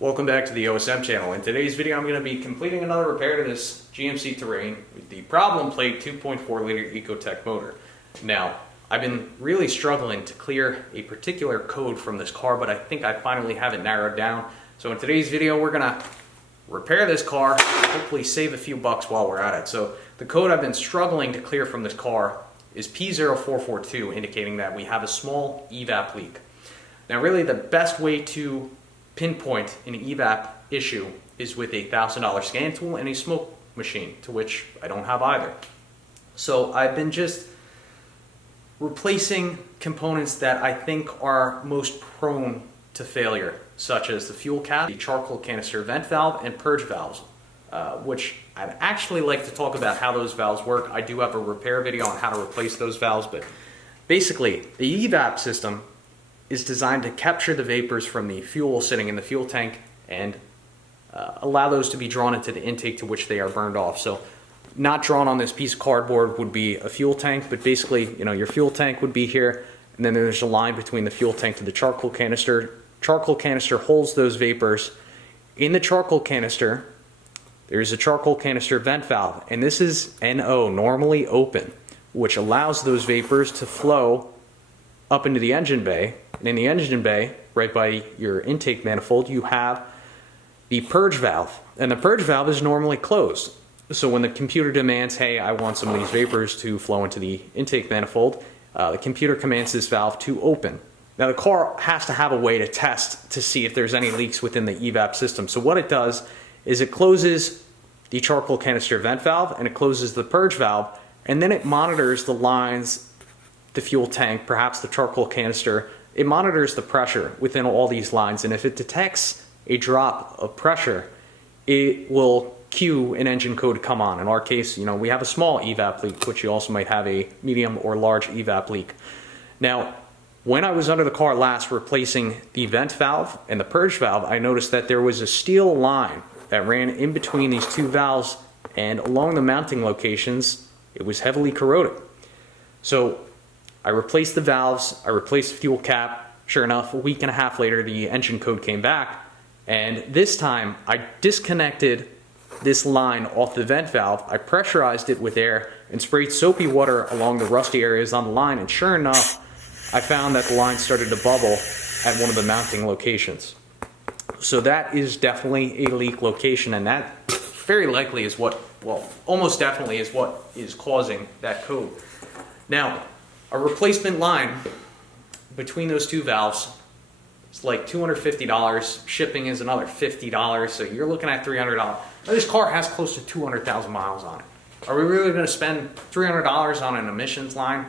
Welcome back to the OSM channel. In today's video I'm going to be completing another repair to this GMC Terrain with the problem plate 2.4 liter Ecotec motor. Now, I've been really struggling to clear a particular code from this car, but I think I finally have it narrowed down. So in today's video we're going to repair this car, hopefully save a few bucks while we're at it. So the code I've been struggling to clear from this car is P-0442, indicating that we have a small EVAP leak. Now really the best way to pinpoint an EVAP issue is with a $1,000 scan tool and a smoke machine, to which I don't have either. So I've been just replacing components that I think are most prone to failure, such as the fuel cap, the charcoal canister vent valve, and purge valves, which I'd actually like to talk about how those valves work. I do have a repair video on how to replace those valves, but basically the EVAP system is designed to capture the vapors from the fuel sitting in the fuel tank and allow those to be drawn into the intake to which they are burned off. So not drawn on this piece of cardboard would be a fuel tank, but basically, you know, your fuel tank would be here, and then there's a line between the fuel tank to the charcoal canister. Charcoal canister holds those vapors. In the charcoal canister, there's a charcoal canister vent valve, and this is NO, normally open, which allows those vapors to flow up into the engine bay. And in the engine bay, right by your intake manifold, you have the purge valve. And the purge valve is normally closed. So when the computer demands, hey, I want some of these vapors to flow into the intake manifold, the computer commands this valve to open. Now the car has to have a way to test to see if there's any leaks within the EVAP system. So what it does is it closes the charcoal canister vent valve and it closes the purge valve, and then it monitors the lines, the fuel tank, perhaps the charcoal canister. It monitors the pressure within all these lines, and if it detects a drop of pressure, it will cue an engine code to come on. In our case, you know, we have a small EVAP leak, which you also might have a medium or large EVAP leak. Now, when I was under the car last replacing the vent valve and the purge valve, I noticed that there was a steel line that ran in between these two valves, and along the mounting locations, it was heavily corroded. So I replaced the valves, I replaced the fuel cap. Sure enough, a week and a half later, the engine code came back, and this time I disconnected this line off the vent valve. I pressurized it with air and sprayed soapy water along the rusty areas on the line, and sure enough, I found that the line started to bubble at one of the mounting locations. So that is definitely a leak location, and that very likely is what, well, almost definitely is what is causing that code. Now, a replacement line between those two valves is like $250. Shipping is another $50, so you're looking at $300. Now, this car has close to 200,000 miles on it. Are we really going to spend $300 on an emissions line?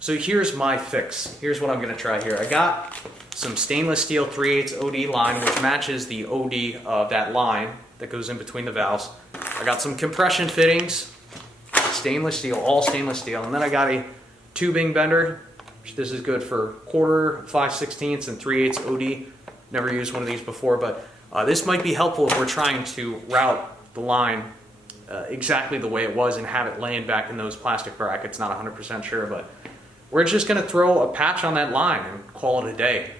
So here's my fix. Here's what I'm going to try here. I got some stainless steel 3/8 OD line, which matches the OD of that line that goes in between the valves. I got some compression fittings, stainless steel, all stainless steel, and then I got a tubing bender. This is good for 1/4, 5/16, and 3/8 OD. Never used one of these before, but this might be helpful if we're trying to route the line exactly the way it was and have it laying back in those plastic brackets. Not 100% sure, but we're just going to throw a patch on that line and call it a day.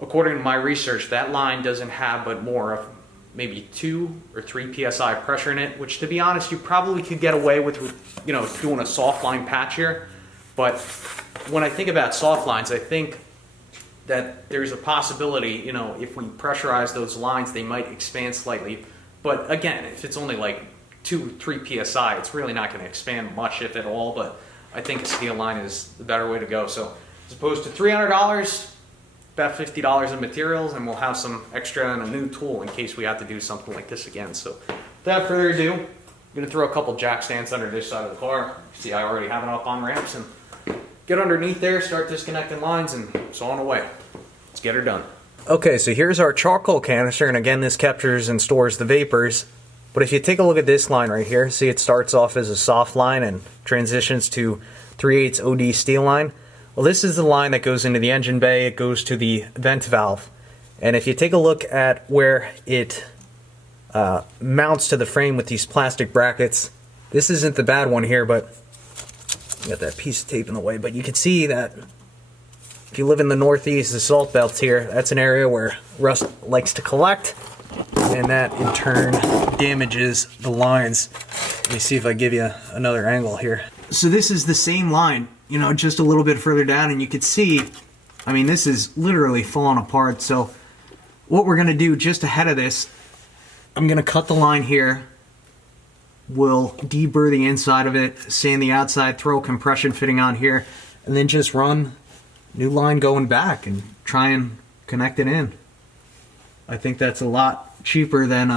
According to my research, that line doesn't have but more of maybe 2 or 3 psi pressure in it, which, to be honest, you probably could get away with, you know, doing a soft line patch here. But when I think about soft lines, I think that there's a possibility, you know, if we pressurize those lines, they might expand slightly. But again, if it's only like 2 or 3 psi, it's really not going to expand much, if at all. But I think a steel line is the better way to go. So as opposed to $300, about $50 in materials, and we'll have some extra and a new tool in case we have to do something like this again. So without further ado, I'm going to throw a couple jack stands under this side of the car. See, I already have it up on ramps, and get underneath there, start disconnecting lines, and so on away. Let's get her done. Okay, so here's our charcoal canister, and again, this captures and stores the vapors. But if you take a look at this line right here, see it starts off as a soft line and transitions to 3/8 OD steel line. Well, this is the line that goes into the engine bay. It goes to the vent valve. And if you take a look at where it mounts to the frame with these plastic brackets, this isn't the bad one here, but got that piece of tape in the way, but you can see that if you live in the Northeast, the salt belts here, that's an area where rust likes to collect, and that in turn damages the lines. Let me see if I give you another angle here. So this is the same line, you know, just a little bit further down, and you can see, I mean, this is literally falling apart. So what we're gonna do just ahead of this, I'm gonna cut the line here. We'll deburr the inside of it, sand the outside, throw a compression fitting on here, and then just run new line going back and try and connect it in. I think that's a lot cheaper than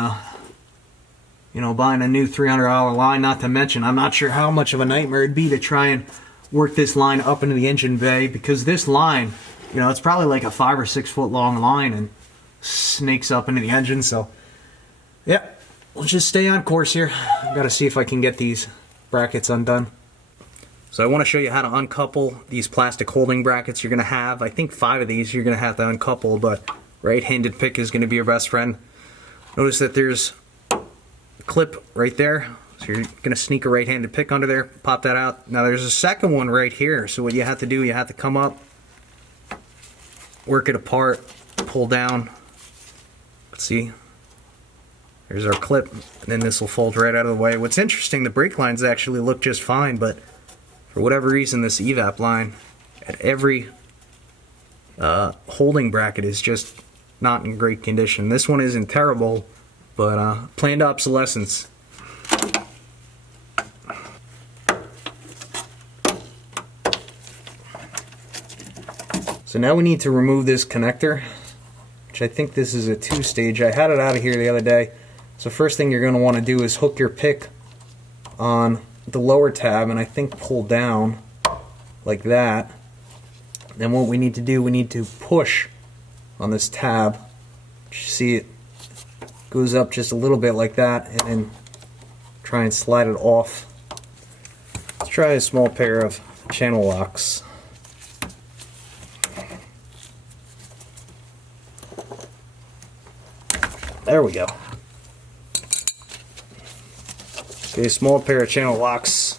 you know, buying a new $300 line. Not to mention, I'm not sure how much of a nightmare it'd be to try and work this line up into the engine bay, because this line, you know, it's probably like a 5 or 6 foot long line and snakes up into the engine. So yeah, we'll just stay on course here. I've got to see if I can get these brackets undone. So I want to show you how to uncouple these plastic holding brackets you're going to have. I think 5 of these you're going to have to uncouple, but right-handed pick is going to be your best friend. Notice that there's a clip right there. So you're going to sneak a right-handed pick under there, pop that out. Now there's a second one right here. So what you have to do, you have to come up, work it apart, pull down. Let's see. There's our clip, and then this will fold right out of the way. What's interesting, the brake lines actually look just fine, but for whatever reason, this EVAP line at every holding bracket is just not in great condition. This one isn't terrible, but planned obsolescence. So now we need to remove this connector, which I think this is a 2-stage. I had it out of here the other day. So first thing you're going to want to do is hook your pick on the lower tab, and I think pull down like that. Then what we need to do, we need to push on this tab. You see it goes up just a little bit like that, and then try and slide it off. Let's try a small pair of channel locks. There we go. Okay, small pair of channel locks.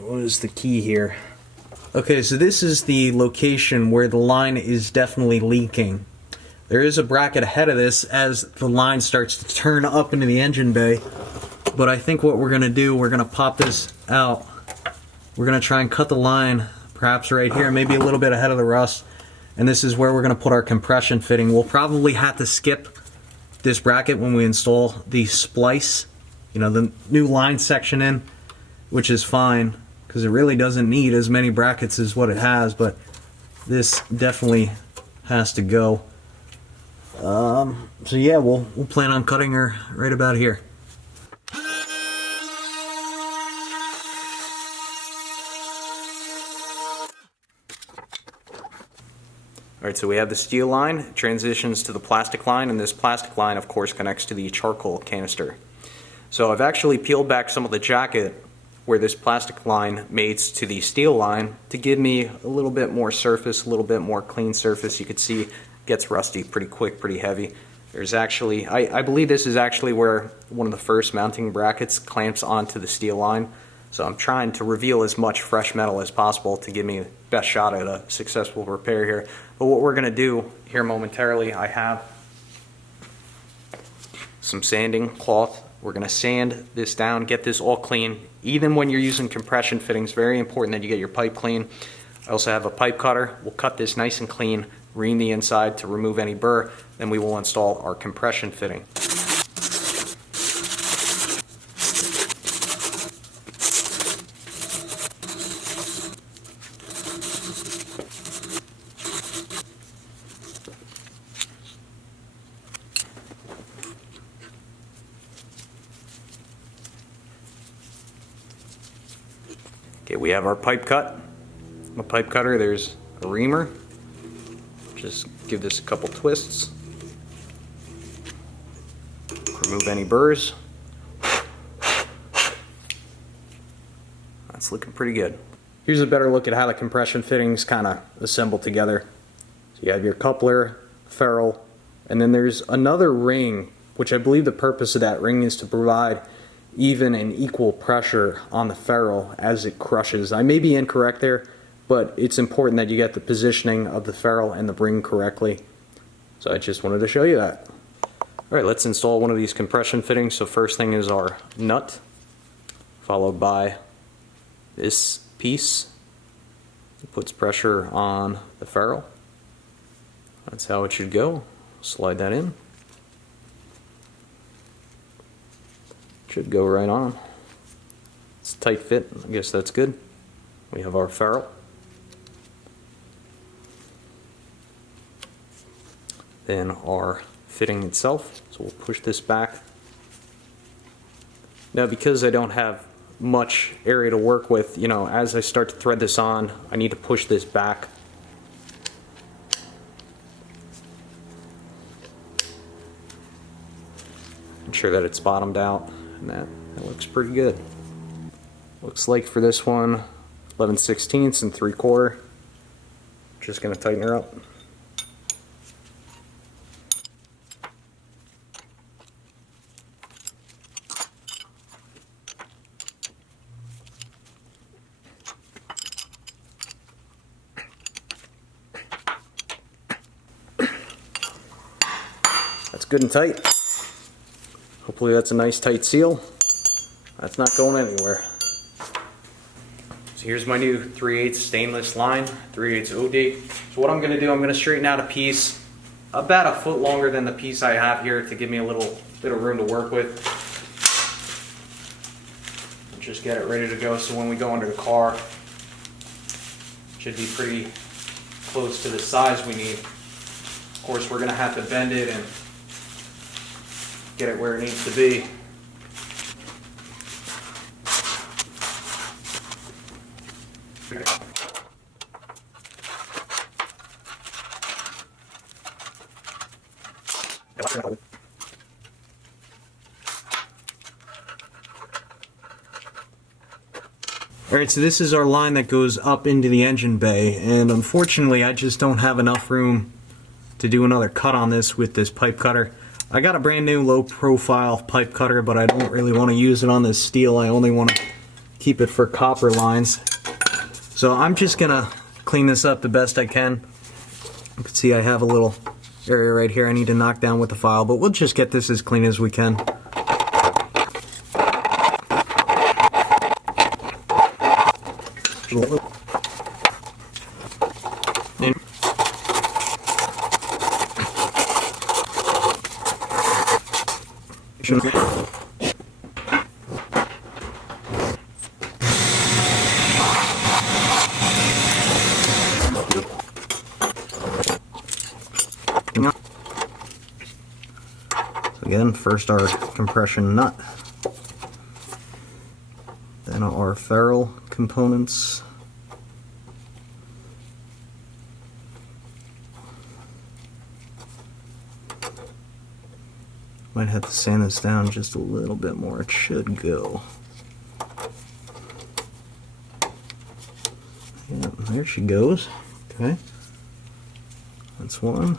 What is the key here? Okay, so this is the location where the line is definitely leaking. There is a bracket ahead of this as the line starts to turn up into the engine bay. But I think what we're going to do, we're going to pop this out. We're going to try and cut the line, perhaps right here, maybe a little bit ahead of the rust. And this is where we're going to put our compression fitting. We'll probably have to skip this bracket when we install the splice, you know, the new line section in, which is fine because it really doesn't need as many brackets as what it has, but this definitely has to go. So yeah, we'll plan on cutting her right about here. Alright, so we have the steel line, it transitions to the plastic line, and this plastic line of course connects to the charcoal canister. So I've actually peeled back some of the jacket where this plastic line mates to the steel line to give me a little bit more surface, a little bit more clean surface. You can see it gets rusty pretty quick, pretty heavy. There's actually, I believe this is actually where one of the first mounting brackets clamps onto the steel line. So I'm trying to reveal as much fresh metal as possible to give me the best shot at a successful repair here. But what we're going to do here momentarily, I have some sanding cloth. We're going to sand this down, get this all clean. Even when you're using compression fittings, very important that you get your pipe clean. I also have a pipe cutter. We'll cut this nice and clean, ream the inside to remove any burr. Then we will install our compression fitting. Okay, we have our pipe cut. On the pipe cutter, there's a reamer. Just give this a couple twists. Remove any burrs. That's looking pretty good. Here's a better look at how the compression fittings kind of assemble together. So you have your coupler, ferrule, and then there's another ring, which I believe the purpose of that ring is to provide even and equal pressure on the ferrule as it crushes. I may be incorrect there, but it's important that you get the positioning of the ferrule and the ring correctly. So I just wanted to show you that. Alright, let's install one of these compression fittings. So first thing is our nut, followed by this piece. It puts pressure on the ferrule. That's how it should go. Slide that in. Should go right on. It's a tight fit, I guess that's good. We have our ferrule. Then our fitting itself. So we'll push this back. Now because I don't have much area to work with, you know, as I start to thread this on, I need to push this back. Ensure that it's bottomed out, and that looks pretty good. Looks like for this one, 11/16 and 3/4. Just gonna tighten her up. That's good and tight. Hopefully that's a nice tight seal. That's not going anywhere. So here's my new 3/8 stainless line, 3/8 OD. So what I'm going to do, I'm going to straighten out a piece about a foot longer than the piece I have here to give me a little bit of room to work with. Just get it ready to go so when we go under the car, it should be pretty close to the size we need. Of course, we're going to have to bend it and get it where it needs to be. Alright, so this is our line that goes up into the engine bay, and unfortunately I just don't have enough room to do another cut on this with this pipe cutter. I got a brand new low profile pipe cutter, but I don't really want to use it on this steel. I only want to keep it for copper lines. So I'm just gonna clean this up the best I can. You can see I have a little area right here I need to knock down with the file, but we'll just get this as clean as we can. Again, first our compression nut, then our ferrule components, might have to sand this down just a little bit more. It should go. Yeah, there she goes. Okay, that's one,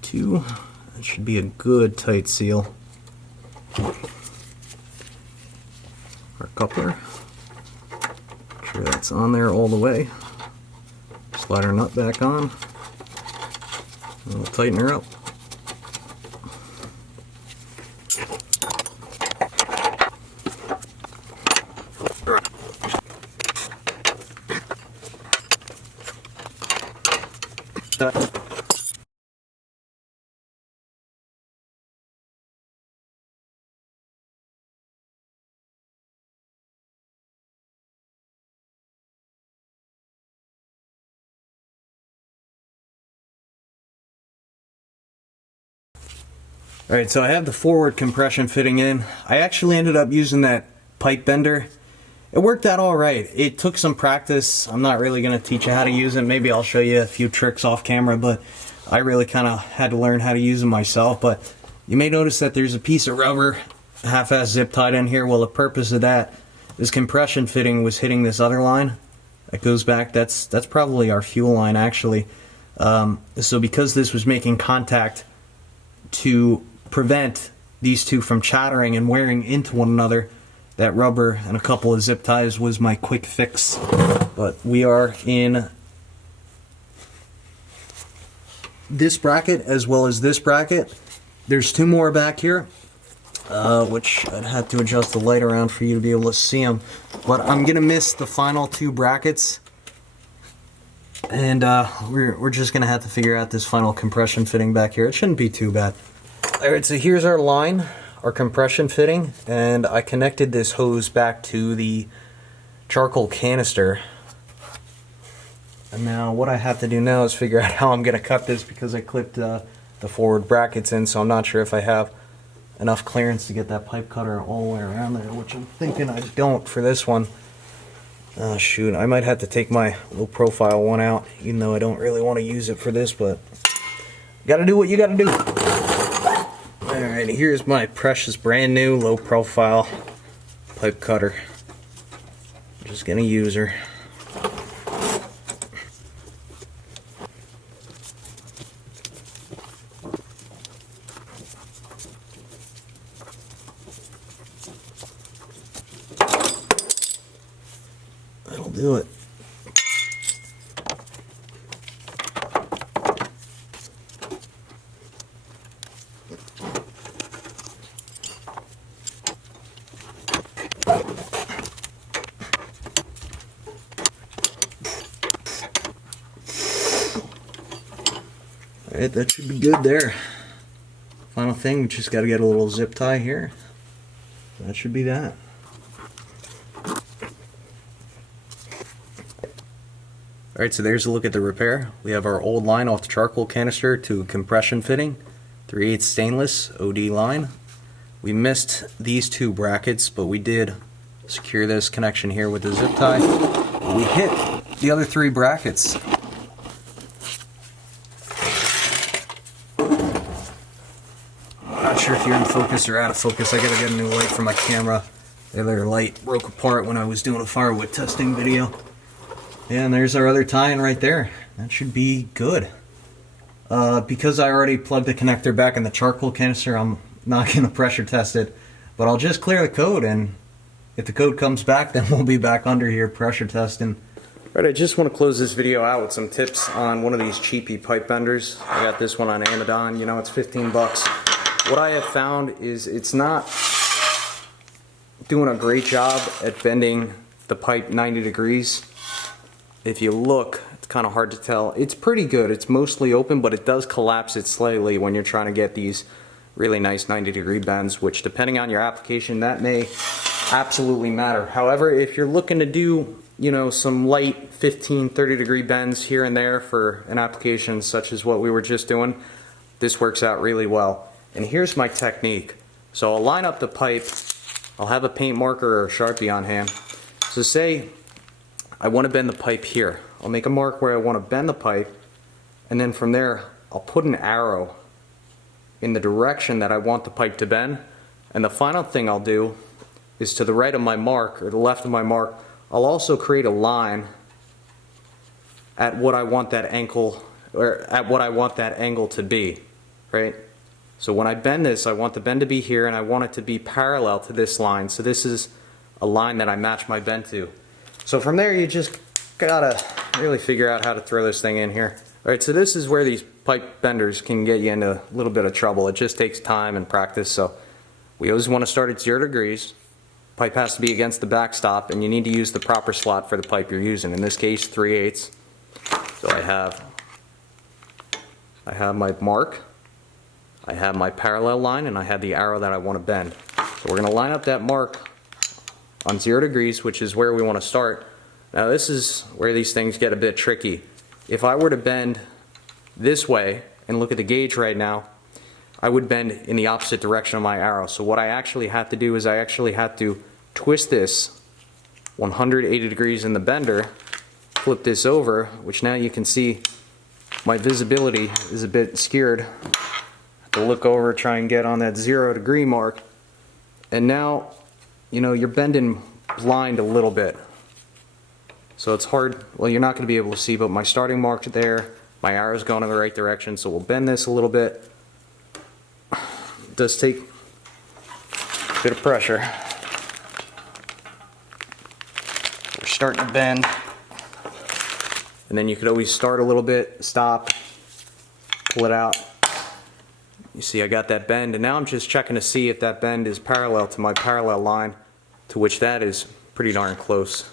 two. That should be a good tight seal. Our coupler. Make sure that's on there all the way. Slide our nut back on. And we'll tighten her up. Alright, so I have the forward compression fitting in. I actually ended up using that pipe bender. It worked out alright. It took some practice. I'm not really going to teach you how to use it. Maybe I'll show you a few tricks off camera, but I really kind of had to learn how to use them myself. But you may notice that there's a piece of rubber half-ass zip tied in here. Well, the purpose of that, this compression fitting was hitting this other line that goes back. That's probably our fuel line, actually. So because this was making contact to prevent these two from chattering and wearing into one another, that rubber and a couple of zip ties was my quick fix. But we are in this bracket as well as this bracket. There's two more back here, which I'd have to adjust the light around for you to be able to see them. But I'm gonna miss the final two brackets, and we're just gonna have to figure out this final compression fitting back here. It shouldn't be too bad. Alright, so here's our line, our compression fitting, and I connected this hose back to the charcoal canister. And now what I have to do now is figure out how I'm going to cut this, because I clipped the forward brackets in, so I'm not sure if I have enough clearance to get that pipe cutter all the way around there, which I'm thinking I don't for this one. Oh shoot, I might have to take my low profile one out, even though I don't really want to use it for this, but you gotta do what you gotta do. Alright, here's my precious brand new low profile pipe cutter. I'm just gonna use her. That'll do it. Alright, that should be good there. Final thing, we just got to get a little zip tie here. That should be that. Alright, so there's a look at the repair. We have our old line off the charcoal canister to compression fitting, 3/8 stainless OD line. We missed these two brackets, but we did secure this connection here with the zip tie. We hit the other three brackets. Not sure if you're in focus or out of focus. I gotta get a new light for my camera. The other light broke apart when I was doing a firewood testing video. Yeah, and there's our other tie-in right there. That should be good. Because I already plugged the connector back in the charcoal canister, I'm not going to pressure test it. But I'll just clear the code, and if the code comes back, then we'll be back under here pressure testing. Alright, I just want to close this video out with some tips on one of these cheapy pipe benders. I got this one on Amazon. You know, it's 15 bucks. What I have found is it's not doing a great job at bending the pipe 90 degrees. If you look, it's kind of hard to tell. It's pretty good. It's mostly open, but it does collapse it slightly when you're trying to get these really nice 90-degree bends, which depending on your application, that may absolutely matter. However, if you're looking to do, you know, some light 15, 30-degree bends here and there for an application such as what we were just doing, this works out really well. And here's my technique. So I'll line up the pipe. I'll have a paint marker or a Sharpie on hand. So say I want to bend the pipe here. I'll make a mark where I want to bend the pipe, and then from there I'll put an arrow in the direction that I want the pipe to bend. And the final thing I'll do is to the right of my mark or the left of my mark, I'll also create a line at what I want that angle, or at what I want that angle to be, right? So when I bend this, I want the bend to be here, and I want it to be parallel to this line. So this is a line that I match my bend to. So from there, you just gotta really figure out how to throw this thing in here. Alright, so this is where these pipe benders can get you into a little bit of trouble. It just takes time and practice. So we always want to start at 0 degrees. Pipe has to be against the backstop, and you need to use the proper slot for the pipe you're using. In this case, 3/8. So I have my mark, I have my parallel line, and I have the arrow that I want to bend. So we're going to line up that mark on 0 degrees, which is where we want to start. Now this is where these things get a bit tricky. If I were to bend this way, and look at the gauge right now, I would bend in the opposite direction of my arrow. So what I actually have to do is I actually have to twist this 180 degrees in the bender, flip this over, which now you can see my visibility is a bit skewed. I have to look over, try and get on that 0 degree mark, and now, you know, you're bending blind a little bit. So it's hard, well, you're not going to be able to see, but my starting mark's there, my arrow's going in the right direction, so we'll bend this a little bit. It does take a bit of pressure. starting to bend. And then you could always start a little bit, stop, pull it out. You see I got that bend, and now I'm just checking to see if that bend is parallel to my parallel line, to which that is pretty darn close.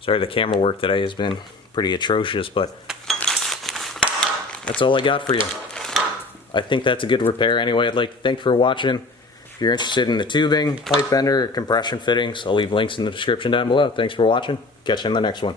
Sorry, the camera work today has been pretty atrocious, but that's all I got for you. I think that's a good repair. Anyway, I'd like to thank you for watching. If you're interested in the tubing, pipe bender, or compression fittings, I'll leave links in the description down below. Thanks for watching. Catch you in the next one.